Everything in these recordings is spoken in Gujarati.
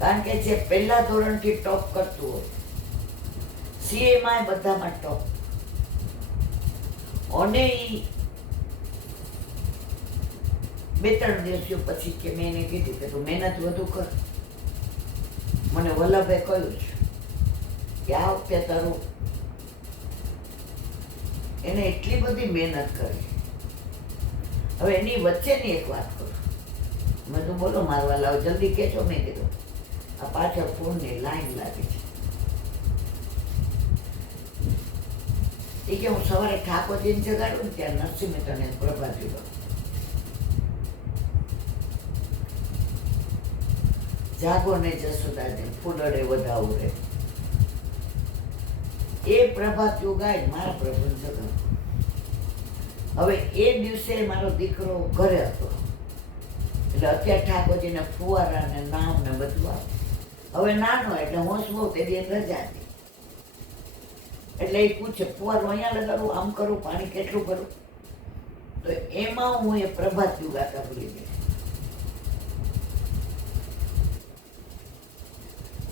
કારણ કે જે પહેલા ધોરણથી ટોપ કરતું હોય, સીએમાં બધામાં ટોપ, અને ઈ 2-3 દિવસો પછી કે મેં એને કીધું કે તું મહેનત વધુ કર. મને વલ્લભે કહ્યું છે કે આ વખતે તારું, એને એટલી બધી મહેનત કરી. હવે એની વચ્ચેની એક વાત કરું. મેં તો બોલો મારવા લાવ, જલ્દી કહેજો. મેં કીધું આ પાછળ ફોનની લાઈન લાગી છે. એ કે હું સવારે ઠાકોરજીને જગાડું ને ત્યાં નરસિંહ મહેતાને પ્રભાતી લો, જાગો ને જસોદાને ફૂલડે વધાવું રે. એ પ્રભાતીઓ ગાય મારા પ્રભુને જગાડું. હવે એ દિવસે મારો દીકરો ઘરે હતો, એટલે અત્યારે ઠાકોરજીને ફુવારા ને નામ ને બધું આવે. હવે નાનો એટલે હોશ બહુ, તે દી રજા હતી. એટલે એ પૂછે ફુવારો અહીંયા લગાડું, આમ કરું, પાણી કેટલું કરું? તો એમાં હું એ પ્રભાતીયું ગાતા ભૂલી ગઈ.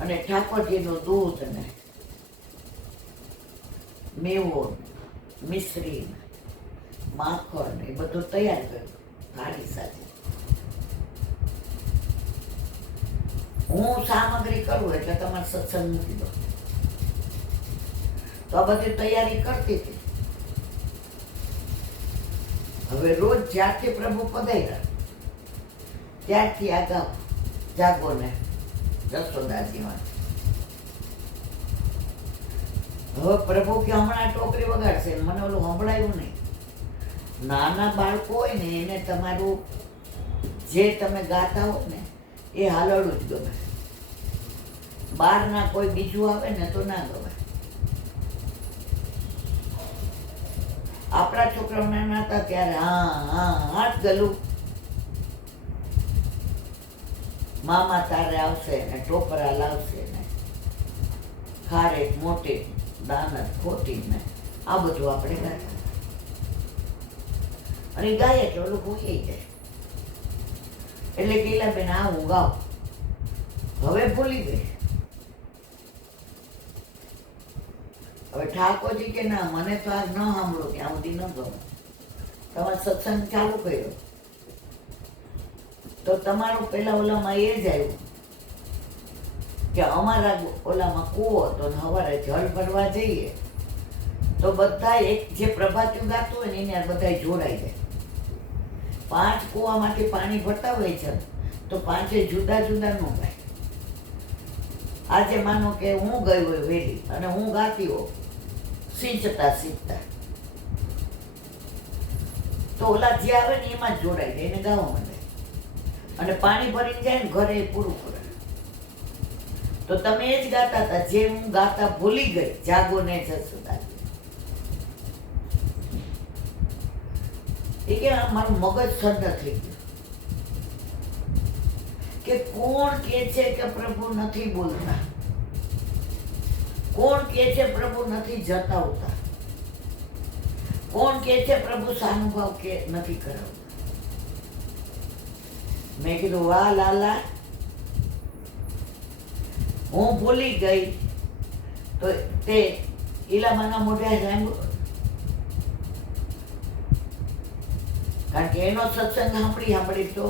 અને ઠાકોરજીનું દૂધ ને મેવો, મિશ્રી, માખણ એ બધું તૈયાર કર્યું થાળી સાથે. હું સામગ્રી કરું એટલે તમારે સત્સંગ મૂકી દો. તો આ બધી તૈયારી કરતી હતી. હવે રોજ જ્યારથી પ્રભુ પધાર્યા ત્યારથી આ ગાવ જાગો ને જસોદાજીમાં. હવે પ્રભુ કે હમણાં ટોકરી વગાડશે, મને ઓલું સંભળાયું નહીં. નાના બાળકો હોય ને એને તમારું જે તમે ગાતા હો ને એ હાલડું જ ગમે. બહારના કોઈ બીજું આવે ને તો ના ગમે. આપણા છોકરાઓ નાના હતા ત્યારે હા ગલું મામા તારે આવશે ને ટોપરા લાવશે ને ખારેક મોટી દાનત ખોટી ને આ બધું આપણે ગાતા. અને ગાય એટલે ઓલું ભૂલી જાય. એટલે કીલા બેન આ હું ગાઉં. હવે ભૂલી ગઈ. હવે ઠાકોરજી કે ના, મને તો આ ન સાંભળો ત્યાં સુધી ન ગમે. તમારે સત્સંગ ચાલુ કર્યો તો તમારું પેલા ઓલામાં એ જ આવ્યું કે અમારા ઓલામાં કૂવો હતો ને સવારે જળ ભરવા જઈએ તો બધા એક જે પ્રભાતિયું ગાતું હોય ને એને બધા જોડાઈ જાય. 5 કૂવામાંથી પાણી ભરતા હોય છે તો 5 જુદા જુદા ન ગાય. આજે માનો કે હું ગઈ હોય વહેલી અને હું ગાતી હોઉં સિંચતા તો ઓલા જે આવે ને એમાં જ જોડાઈ જાય, એને ગાવા માંડે. અને પાણી ભરીને જાય ને ઘરે પૂરું કરે. તો તમે એ જ ગાતા હતા જે હું ગાતા ભૂલી ગઈ. જાગો ને જસોદા. એ કે મારું મગજ સદ્ધ થઈ ગયું કે કોણ કે છે કે પ્રભુ નથી બોલતા, કોણ કે છે પ્રભુ નથી જતાવતા, કોણ કે છે પ્રભુ સાનુભાવ કે નથી કરાવતા. મેં કીધું વાહ લાલા, હું ભૂલી ગઈ તો તે ઈલામાના મોઢે સાંભળ્યું. કારણ કે એનો સત્સંગ સાંભળી તો.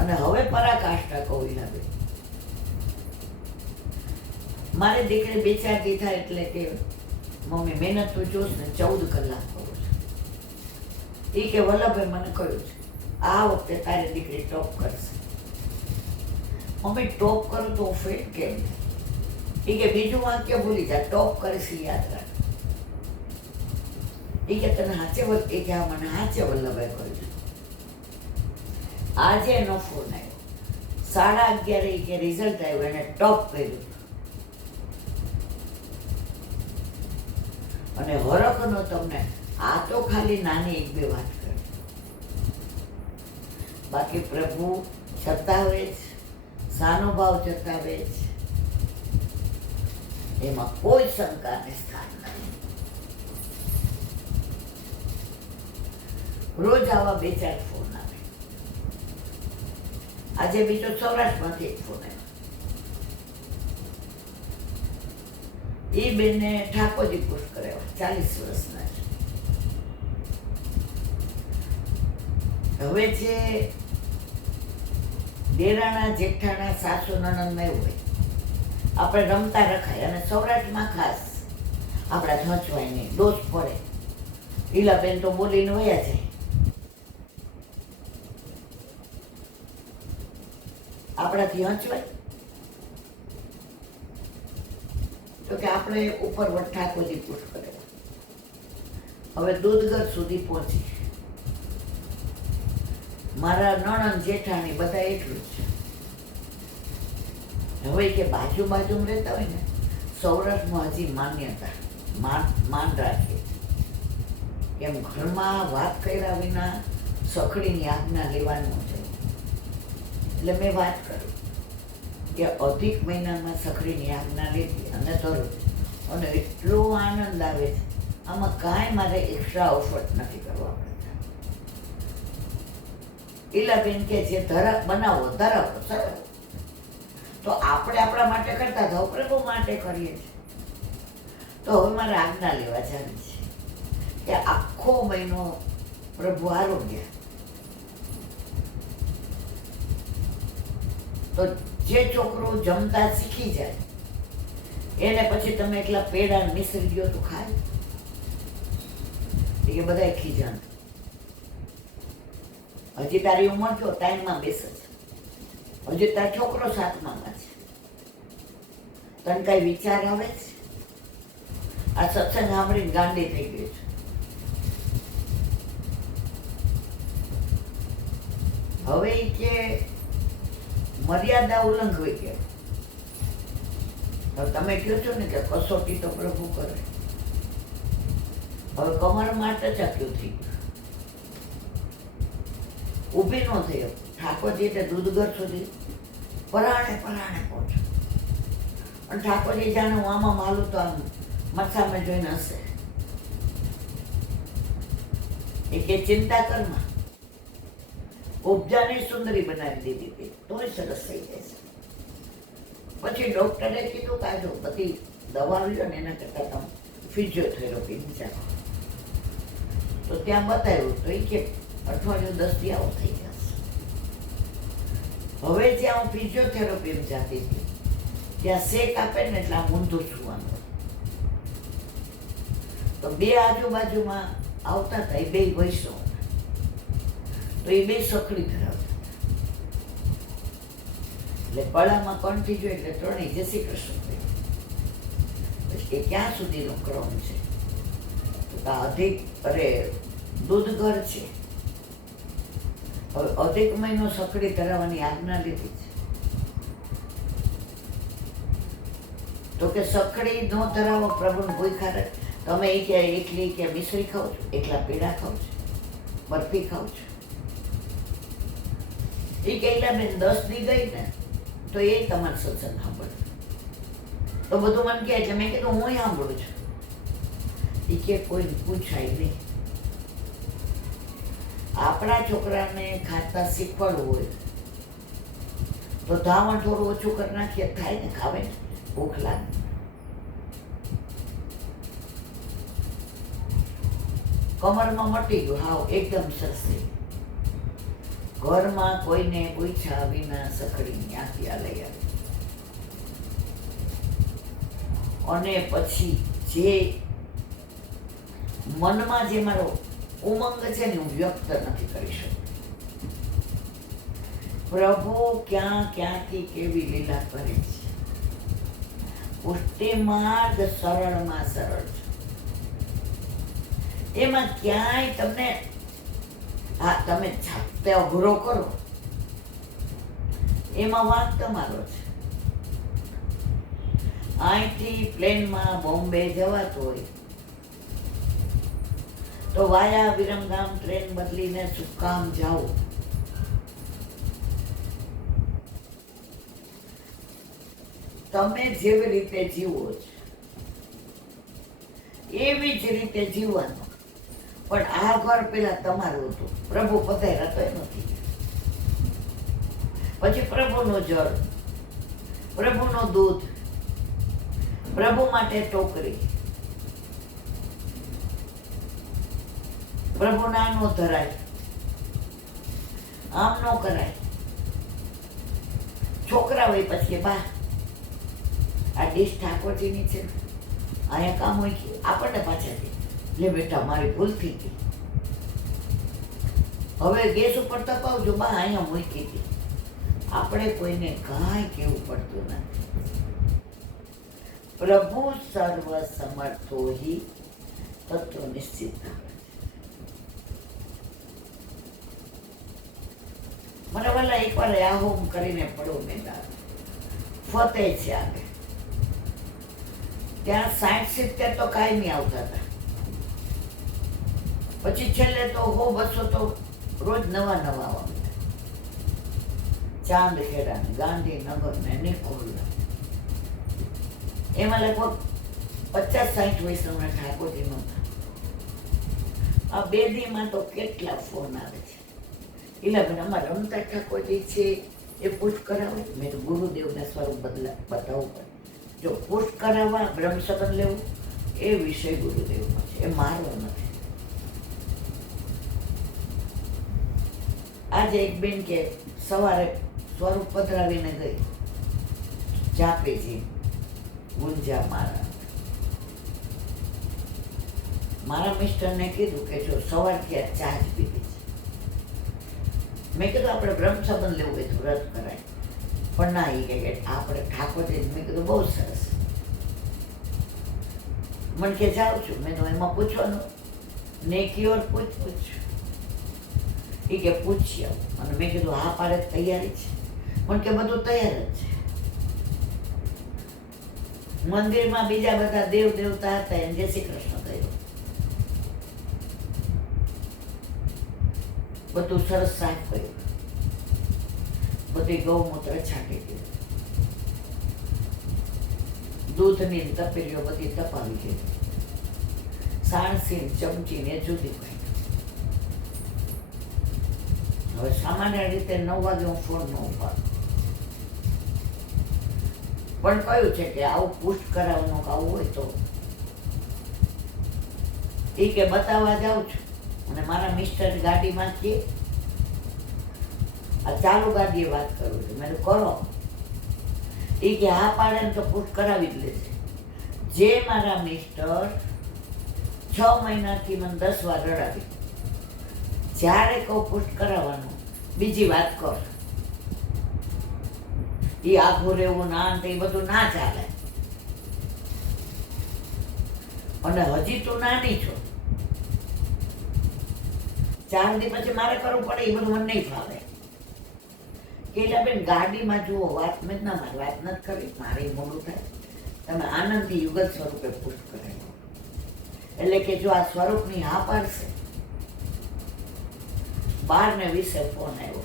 અને હવે પરાકાષ્ઠા કહું ઈલાબેન, મારી દીકરી 2-4 દી થાય એટલે કે મમ્મી મહેનત તો જોશ ને 14 કલાક કરું છું. એ કે વલ્લભે મને કહ્યું છે આ વખતે તારી દીકરી ટોપ કરશે. મમ્મી ટોપ કરું તો ફેલ કેમ? એ કે બીજું વાક્ય ભૂલી જા, ટોપ કરીશ યાદ રાખ. એ કે તને હાચે એ કે હા મને હાચે વલ્લભે કહ્યું છે. આજે એનો ફોન આવ્યો 11:30 કે રિઝલ્ટ આવ્યું, એને ટોપ કર્યું. અને હરખનો તમને આ તો ખાલી નાની 1-2 વાત કરી. બાકી પ્રભુ જતાવે જ, સાનુભાવ જતાવે જ, એમાં કોઈ શંકાને સ્થાન નથી. રોજ આવા 2-4 ફોન આવે. આજે બીજો સૌરાષ્ટ્રમાંથી એક ફોન આવ્યો. એ બેનને ઠાકોરજી પુષ્પ કરાવ્યા, 40 વર્ષના છે. હવે જે દેરાણા જેઠાણા સાસુ નણંદમાં એવું હોય, આપણે રમતા રખાય. અને સૌરાષ્ટ્રમાં ખાસ આપણા ઝંચવાય નહીં, દોષ પડે. ઈલાબેન તો બોલીને વયા જાય. આપણાથી હંચવાય તો કે આપણે ઉપર ઠાકોરજી પુષ્પ કરેલા. હવે દૂધગર સુધી પહોંચી. મારા નણંદ જેઠાણી બધા એટલું જ છે. હવે કે બાજુમાં રહેતા હોય ને, સૌરાષ્ટ્રમાં હજી માન્યતા માન રાખે એમ ઘરમાં વાત કર્યા વિના સખડીની આજ્ઞા લેવાનું છે. એટલે મેં વાત કરી કે અધિક મહિનામાં સખડીની આજ્ઞા લીધી અને ધરું, અને એટલો આનંદ આવે છે. આમાં કાંઈ મારે એક્સ્ટ્રા ઓફર્ટ નથી કરવા પડતા. ઈલાબેન કે જે બનાવો ધરાવો સરળ. તો આપણે આપણા માટે કરતા હતા, પ્રભુ માટે કરીએ છીએ. તો હવે મારે આજ્ઞા લેવા જાવી છે કે આખો મહિનો પ્રભુ આરોગ્ય. તો જે છોકરો જમતા શીખી જાય એને પછી તમે એટલા પેડા મિશ્રી દો તો ખાય? એ કે બધા ખીજાણ. હજી તારી ઉંમર જો ટાઈમમાં બેસે છે, હજી તારો છોકરો 7મામાં છે, તને કઈ વિચાર આવે છે? આ સત્સંગ સાંભળીને ગાંડી થઈ ગઈ છે. હવે કે મર્યાદા ઉલ્લંઘવી કે તમે કહો છો ને કે કસોટી તો પ્રભુ કરે. હવે કમર માટે ચક્યું થઈ ગયું, ઊભી ન થયો. ઠાકોરજી એટલે દૂધગર સુધી પરાણે પહોંચો. અને ઠાકોરજી જાણે હું આમાં માલું તો આમ મરસામાં જોઈને હશે. એ કે ચિંતા કરમાં, ઉપજાની સુંદરી બનાવી દીધી હતી, તોય સરસ થઈ જાય છે. પછી ડોક્ટરે કીધું કે જો બધી દવા લ્યો ને એના કરતા તમે ફિઝિયોથેરાપી વિચારો. તો ત્યાં બતાવ્યું તો એ કે અઠવાડિયું 10 દી આવો થઈ જશે. હવે જ્યાં હું ફિઝિયોથેરાપી જાતી હતી ત્યાં શેક આપે ને એટલે આમ ઊંધું સુવાનું. તો બે આજુબાજુમાં આવતા હતા, એ બે વૈષ્ણવ, તો એ બે સખડી ધરાવતા. એટલે પળામાં કંઠી જોઈએ એટલે ત્રણેય જય શ્રી કૃષ્ણ કહ્યું. પછી એ ક્યાં સુધીનો ક્રમ છે? તો અધિક દૂધઘર છે. હવે અધિક મહિનો સખડી ધરાવવાની આજ્ઞા લીધી છે. તો કે સખડી ન ધરાવો પ્રભુને ભૂખ્યા રહે. તમે એ કે એકલી કે મિશ્રી ખાવ છો, એકલા પીડા ખાવ છો, બરફી ખાવ છો. એ કહેલા બેન 10 દી ગઈ ને તો એ તમારે સત્સંગ સાંભળે. તો બધું મને કહે એટલે મેં કીધું હું સાંભળું છું. એ કે કોઈ પૂછાય નહીં. આપણા છોકરાને ખાતા શીખવાડવું હોય તો ધાવણ થોડું ઓછું કરી નાખીએ, થાય ને, ખાવે ને, ભૂખ લાગે. કમરમાં મટી ગયું, હાવ એકદમ સરસ થઈ. ઘરમાં કોઈને પૂછ્યા વિના સખડીની આંખી લઈ આવી. અને પછી જે મનમાં જે મારો ઉમંગ છે ને હું વ્યક્ત નથી કરી શકતી. પ્રભુ ક્યાંથી કેવી લીલા કરે છે. પુષ્ટિ માર્ગ સરળમાં સરળ છે. એમાં ક્યાંય તમને તમે જાતે અઘરો કરો એમાં વાંક તમારો છે. અહીંથી પ્લેનમાં બોમ્બે જવાતું હોય તો વાયા વિરમગામ ટ્રેન બદલીને શું કામ જાઓ? તમે જેવી રીતે જીવો છો એવી જ રીતે જીવવાનું. પણ આ ઘર પેલા તમારું હતું, પ્રભુ પધાર્યા તો નથી. પછી પ્રભુનું જળ, પ્રભુનું દૂધ, પ્રભુ માટે ટોકરી, પ્રભુના નો ધરાય, આમ નો કરાય. છોકરા હોય પછી બા આ ડીશ ઠાકોરજીની છે, અહીંયા કામ હોય કે આપણને પાછળથી લે બેટા મારી ભૂલ થઈ ગઈ, હવે ગેસ ઉપર તપાવજો બા અહીંયા મૂકી હતી. આપણે કોઈને કાંઈ કહેવું પડતું નથી. પ્રભુ સર્વ સમર્થો હિ તત્વ નિશ્ચિત. મને વલ્લા એકવાર આ હોમ કરીને પડો મેદાન ફતેહ છે આગળ, ત્યાં 60-70 તો કાયમી આવતા હતા. પછી છેલ્લે તો 100-200 તો રોજ નવા આવતા. ચાંદખેડા ને ગાંધીનગર ને નિકોલના, એમાં લગભગ 50-60 વૈષ્ણવના ઠાકોરજી નહોતા. આ 2 દીમાં તો કેટલા ફોન આવે છે. ઈલાબેન અમારે રમતા ઠાકોરજી છે એ પુષ્ટ કરાવો. મેં તો ગુરુદેવના સ્વરૂપ બતાવવું પડે. જો પુષ્ટ કરાવવા બ્રહ્મ સંબંધ લેવું એ વિષય ગુરુદેવનો છે, એ મારો નથી. આજે એક બેન કે સવારે સ્વરૂપ પધરાવીને ગઈ જાપેજી ગુંજા મારા મિસ્ટરને કીધું કે જો સવારથી આ ચા જ પીધી છે. મેં કીધું આપણે બ્રહ્મ સંબંધ લેવું હોય તો વ્રત કરાય, પણ ના એ કે આપણે ઠાકોરજી. મેં કીધું બહુ સરસ. મને કે જાઉં છું. મેં તો એમાં પૂછવાનું નેકી ઓર પૂછ એ કે પૂછી આવું. અને મેં કીધું હા પાડે તૈયારી છે. પણ કે બધું તૈયાર જ છે. મંદિરમાં બીજા બધા દેવ દેવતા હતા એને જય શ્રી કૃષ્ણ કહ્યું. બધું સરસ સાફ કર્યું, બધી ગૌમૂત્ર છાંટી દીધું, દૂધની તપેલીઓ બધી તપાવી દીધી, સાણસી ચમચી ને જુદી પાડી. હવે સામાન્ય રીતે 9 વાગે હું ફોન ન ઉપાડું, પણ કયું છે કે આવું પુષ્ટ કરાવવાનું આવું હોય તો એ કે બતાવવા જાઉં છું. અને મારા મિસ્ટર ગાડીમાં કે આ ચાલુ ગાડીએ વાત કરું છું. મેં કરો એ કે હા પાડે ને તો પુષ્ટ કરાવી જ લેશે. જે મારા મિસ્ટર 6 મહિનાથી મને 10 વાર રડાવી, જ્યારે કહું પુષ્ટ કરાવવાનું બીજી વાત કર, એ આઘું રહેવું ના એ બધું ના ચાલે. અને હજી તું નાની છો, 4 દી પછી મારે કરવું પડે એ બધું મને નહીં ફાવે. કે બેન ગાડીમાં જુઓ વાત મેં ના મારી વાત નથી કરી, મારે મોડું થાય. તમે આનંદથી યુગલ સ્વરૂપે પુષ્ટ કરાવો. એટલે કે જો આ સ્વરૂપની હા પાડશે. 12:20 ફોન આવ્યો.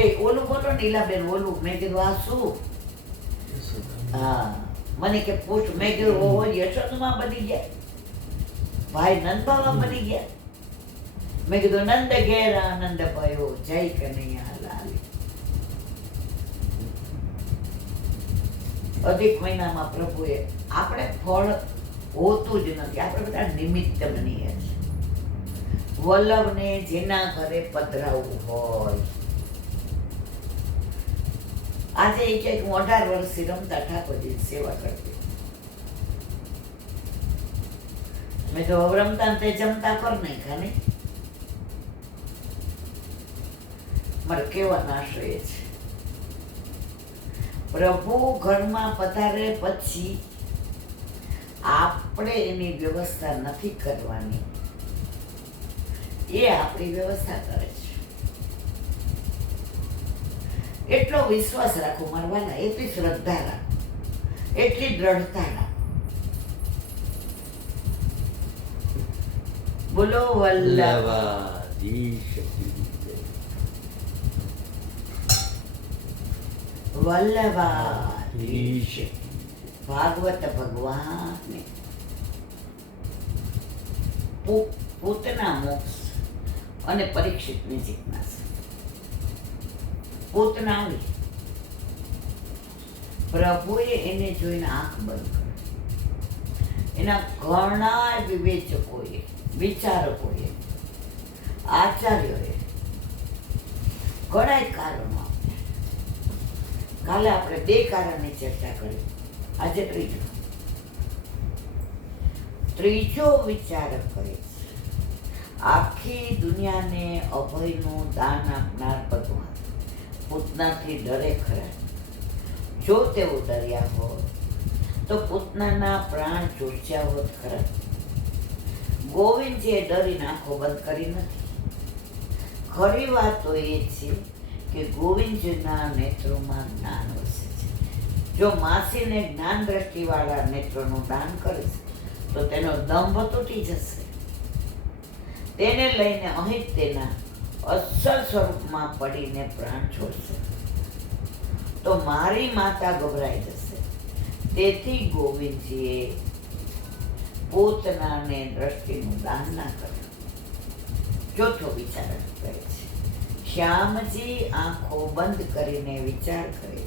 એ ઓલું બોલો ને ઈલાબેન ઓલું. મેં કીધું આ શું? હા મને કે પૂછ. મેં કીધું ઓહો યશોદમાં બની ગયા, ભાઈ નંદબાવા બની ગયા. મેં કીધું નંદ ઘેર આનંદ ભયો જય કનૈયા લાલ. અધિક મહિનામાં પ્રભુએ આપણે ફળ હોતું જ નથી, આપણે બધા નિમિત્ત બનીએ છીએ. વલ્લભને જેના ઘરે પધરાવવું હોય. આજે એ કે હું 18 વર્ષથી રમતા ઠાકોરજી સેવા કરતી. મેં તો રમતા તે જમતા કર નાખ્યા ને. મારે કેવાનો આશય છે પ્રભુ ઘરમાં પધારે પછી આપણે એની વ્યવસ્થા નથી કરવાની, એ આપણી વ્યવસ્થા કરે છે. એટલો વિશ્વાસ રાખો મારવાના, એટલી શ્રદ્ધા રાખો, એટલી દ્રઢતા રાખો. બોલો વલ્લભાધીશ વલ્લભાધીશ ભાગવત ભગવાન પૂતના મોક્ષ અને પરીક્ષિતની જિજ્ઞાસા. પૂતના આવી. પ્રભુએ એને જોઈને આંખ બંધ કરી. એના ઘણા વિવેચકોએ, વિચારકોએ, આચાર્યોએ ઘણા કારણો આપ્યા. કાલે આપણે 2 કારણની ચર્ચા કરી, આજે ત્રીજો વિચારક કહે છે આખી દુનિયાને અભયનું દાન આપનાર ભગવાન પૂતનાથી ડરે ખરા. જો તેઓ ડર્યા હોત તો પૂતનાના પ્રાણ ચોચ્યા હોત ખરા. ગોવિંદજીએ ડરીને આંખો બંધ કરી નથી. ખરી વાત તો એ છે કે ગોવિંદજીના નેત્રોમાં જ્ઞાન વસે છે. જો માસીને જ્ઞાન દ્રષ્ટિવાળા નેત્રોનું દાન કરીશ તો તેનો દંભ તૂટી જશે. તેને લઈને અહીં તેના અસલ સ્વરૂપમાં પડીને પ્રાણ છોડશે તો મારી માતા ગભરાઈ જશે. તેથી ગોવિંદજીએ પૂતનાને દ્રષ્ટિનું દાન ના કર્યું. ચોથો વિચારક કહે છે શ્યામજી આંખો બંધ કરીને વિચાર કરે છે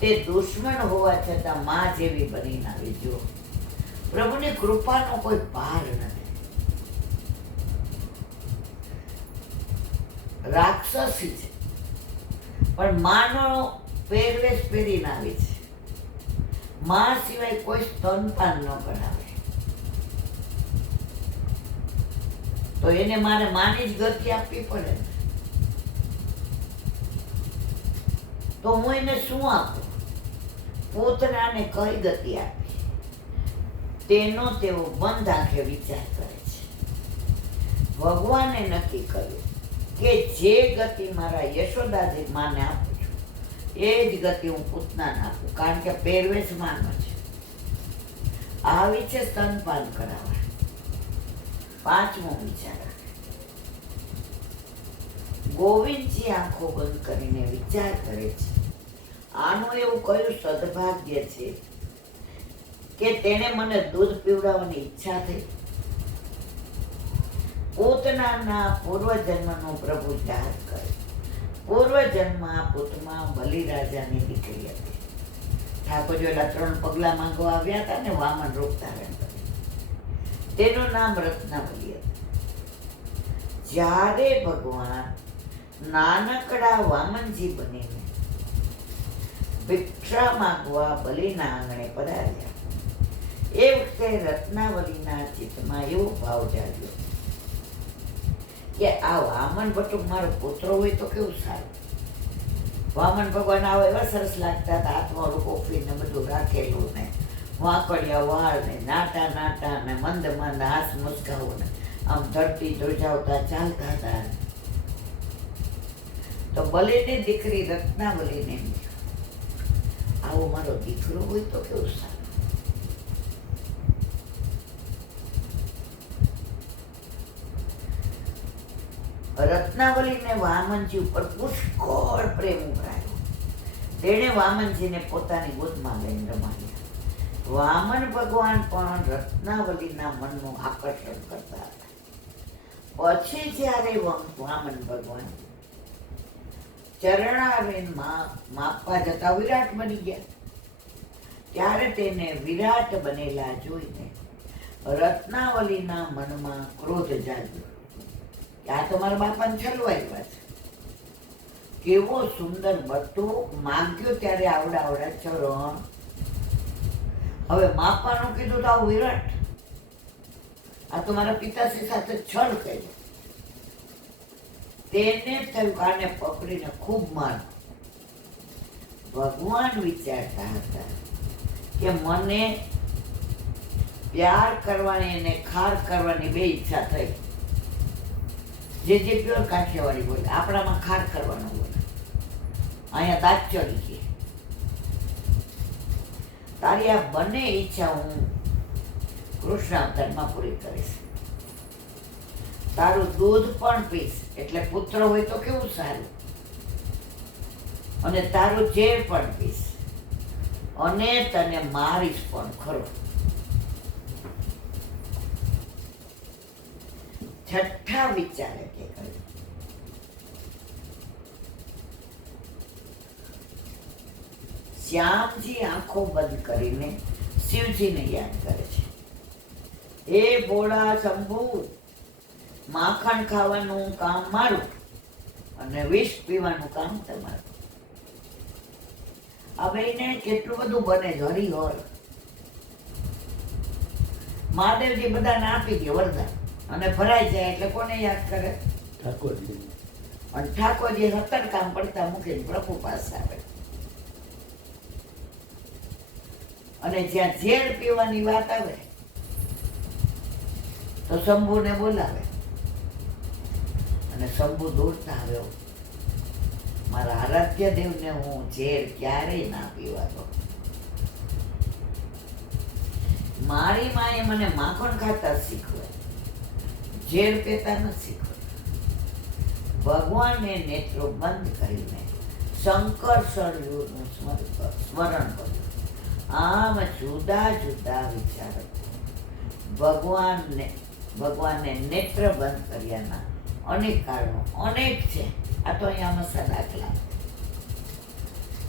તે દુશ્મન હોવા છતાં માં જેવી બનીને આવી. જુઓ, પ્રભુની કૃપાનો કોઈ પાર નથી. રાક્ષસી છે પણ માનો પહેરવેશ પહેરીને આવી છે. માં સિવાય કોઈ સ્તનપાન ન કરાવે તો એને મારે માની જ ગતિ આપવી પડે ને. તો હું એને શું આપું? પૂતનાને કઈ ગતિ આપી તેનો તેઓ બંધ આંખે વિચાર કરે છે. ભગવાને નક્કી કર્યું કે જે ગતિ મારા યશોદાજી માને આપું છું એ જ ગતિ હું પૂતનાને આપું, કારણ કે પહેરવેશ માનો છે. આવી છે સ્તનપાન કરાવવા. પાંચમો વિચાર ગોવિંદજી આંખો બંધ કરીને વિચાર કરે છે આનું એવું કયું સદભાગ્ય છે કે તેને મને દૂધ પીવડાવવાની ઈચ્છા થઈ. પૂતનાના પૂર્વજન્મનું પ્રભુ યાદ કરે. પૂર્વજન્મમાં પૂતમાં બલિરાજાની દીકરી હતી. ઠાકોરજી ઓલા 3 પગલા માંગવા આવ્યા હતા ને વામન રૂપ ધારણ કરી. તેનું નામ રત્નાવલી હતું. જ્યારે ભગવાન નાનકડા વામનજી બનીને ભિક્ષા માંગવા બલિના આંગણે પધાર્યા એ વખતે રત્નાવલીના ચિત્તમાં એવો ભાવ જાગ્યો કે આ વામન બટુક મારો પુત્ર હોય તો કેવું સારું. વામન ભગવાન આવો એવા સરસ લાગતા હતા, હાથમાં કોફી ને બધું રાખેલું ને વાંકડિયા વાળ ને નાટા નાટા ને મંદ મંદ હાથ મુસ્કાવું ને આમ ધરતી ધ્રુજાવતા ચાલતા હતા. તો બલિની દીકરી રત્નાવલીને એમ થયું આવો મારો દીકરો હોય તો કેવું સારું. રત્નાવલીને વામનજી ઉપર પુષ્કળ પ્રેમ ઉભરાયો. તેણે વામનજીને પોતાની ગોદમાં લઈને રમાડ્યા. વામન ભગવાન પણ રત્નાવલીના મનનું આકર્ષણ કરતા હતા. પછી જ્યારે વામન ભગવાન ચરણારવિંદ માપવા જતા વિરાટ બની ગયા ત્યારે તેને વિરાટ બનેલા જોઈને રત્નાવલીના મનમાં ક્રોધ જાગ્યો. આ તો મારા બાપાને છલવાઈ છે. કેવો સુંદર બટુક માંગ્યો ત્યારે આવડા આવડા ચરણ. હવે માપાનું કીધું તો આવું વિરાટ. આ તો મારા પિતાશ્રી સાથે છલ કર્યો. તેને થયું આને પકડીને ખૂબ માર. ભગવાન વિચારતા હતા કે મને પ્યાર કરવાની અને ખાર કરવાની 2 ઈચ્છા થઈ. જે પ્યોર કાઠિયાવાડી બોલે, આપણામાં ખાર કરવાનું બોલે, અહીંયા દાંત ચડી ગઈ. તારી આ બંને ઈચ્છા હું કૃષ્ણ અવતારમાં પૂરી કરીશ. તારું દૂધ પણ પીશ, એટલે પુત્ર હોય તો કેવું સારું, અને તારું ઝેર પણ પીશ, અને તને મારીશ પણ ખરો. છઠ્ઠા વિચારકે કહ્યું શ્યામજી આંખો બંધ કરીને શિવજીને યાદ કરે છે. એ ભોળા શંભુ, માખણ ખાવાનું કામ મારું અને વિષ પીવાનું કામ તમારું. આ બેને કેટલું બધું બને છે હરિહર. મહાદેવજી બધાને આપી દે વરદાન અને ભરાઈ જાય એટલે કોને યાદ કરે? ઠાકોરજી. અને ઠાકોરજી રતન કામ પડતા મૂકીને પ્રભુ પાસે આવે. અને જ્યાં ઝેર પીવાની વાત આવે તો શંભુને બોલાવે અને શંભુ દોડતા આવ્યો, મારા આરાધ્ય દેવને હું ઝેર ક્યારેય ના પીવા દઉં. મારી માએ મને માખણ ખાતા શીખવે, ઝેર પીતા ન શીખવે. ભગવાને નેત્રો બંધ કરીને શંકર સરયુનું સ્મરણ કર્યું. આમ જુદા જુદા વિચારો ભગવાનને નેત્ર બંધ કર્યાના અનેક કારણો અનેક છે. આ તો અહીંયા મસા દાખલા